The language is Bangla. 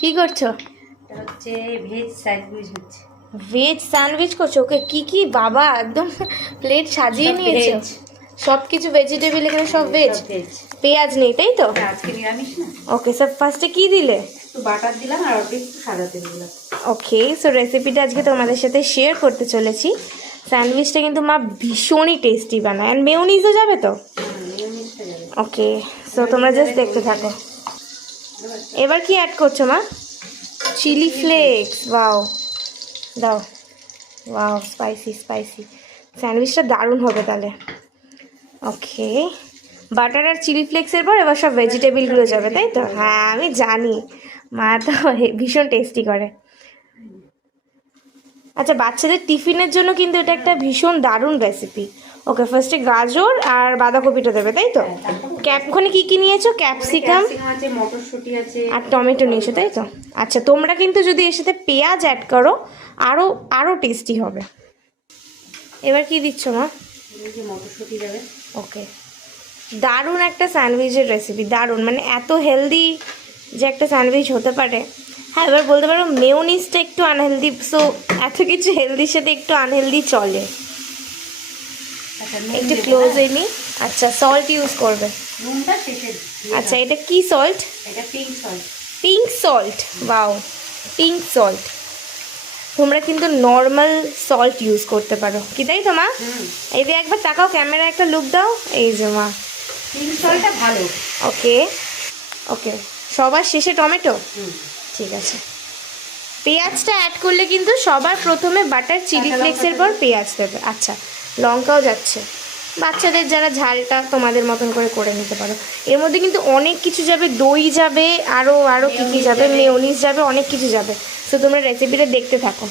কি করছো? হচ্ছে ভেজ স্যান্ডউইচ হচ্ছে। ভেজ স্যান্ডউইচ করছো? ওকে, কি কি বাবা, একদম প্লেট সাজিয়ে নিয়েছো। সব কিছু ভেজিটেবল এখানে, সব ভেজ। পেঁয়াজ নেই তাই তো? আজকে নিরামিষ না। ওকে, স্যার ফার্স্টে কি দিলে? একটু বাটার দিলাম আর অল্প একটু সাদা তেল দিলাম। ওকে, সো রেসিপিটা আজকে তোমাদের সাথে শেয়ার করতে চলেছি। স্যান্ডউইচটা কিন্তু মা ভীষণই টেস্টি বানায়। অ্যান্ড মেয়োনিজও যাবে তো? ওকে, সো তোমরা জাস্ট দেখতে থাকো। এবার কি অ্যাড করছো মা? Chilli flakes. ওয়াও, দাও। Wow, spicy spicy. স্যান্ডউইচটা দারুণ হবে তাহলে। ওকে, বাটার আর চিলি ফ্লেক্সের পর এবার সব ভেজিটেবলগুলো যাবে তাই তো? হ্যাঁ, আমি জানি, মা তো ভীষণ টেস্টি করে। আচ্ছা, বাচ্চাদের টিফিনের জন্য কিন্তু এটা একটা ভীষণ দারুণ রেসিপি। ওকে, ফার্স্টে গাজর আর বাঁধাকপিটা দেবে তাই তো? ক্যাপখানে কি কি নিয়েছো? ক্যাপসিকাম আছে, মটরশুঁটি আছে আর টমেটো নিয়েছো তাই তো? আচ্ছা, তোমরা কিন্তু যদি এর সাথে পেঁয়াজ অ্যাড করো আরও আরও টেস্টি হবে। এবার কি দিচ্ছ মা? মটরশুঁটি দেবে। ওকে, দারুণ একটা স্যান্ডউইচের রেসিপি, দারুণ, মানে এত হেলদি যে একটা স্যান্ডউইচ হতে পারে। হ্যাঁ, এবার বলতে পারো মেয়োনিজটা একটু আনহেলদি, সো এত কিছু হেলদির সাথে একটু আনহেলদি চলে। একটু ক্লোজ এনি। আচ্ছা, সল্ট ইউজ করবে? আচ্ছা, এটা কি সল্ট? এটা পিঙ্ক সল্ট। পিঙ্ক সল্ট, বাও, পিঙ্ক সল্ট। তোমরা কিন্তু নর্মাল সল্ট ইউজ করতে পারো কি, তাই তো মা? এই যে একবার তাকাও, ক্যামেরা একটা লুক দাও। এই যে মা, পিঙ্ক সল্টটা ভালো। ওকে ওকে, সবার শেষে টমেটো। ঠিক আছে, পেঁয়াজটা অ্যাড করলে কিন্তু সবার প্রথমে বাটার চিলি ফ্লেক্সের পর পেঁয়াজ দেবে। আচ্ছা, লঙ্কাও যাচ্ছে। বাচ্চাদের যারা ঝালটা তোমাদের মতন করে করে নিতে পারো। এর মধ্যে কিন্তু অনেক কিছু যাবে, দই যাবে, আরও আরও কী কী যাবে, মেয়োনিজ যাবে, অনেক কিছু যাবে। তো তোমরা রেসিপিটা দেখতে থাকো।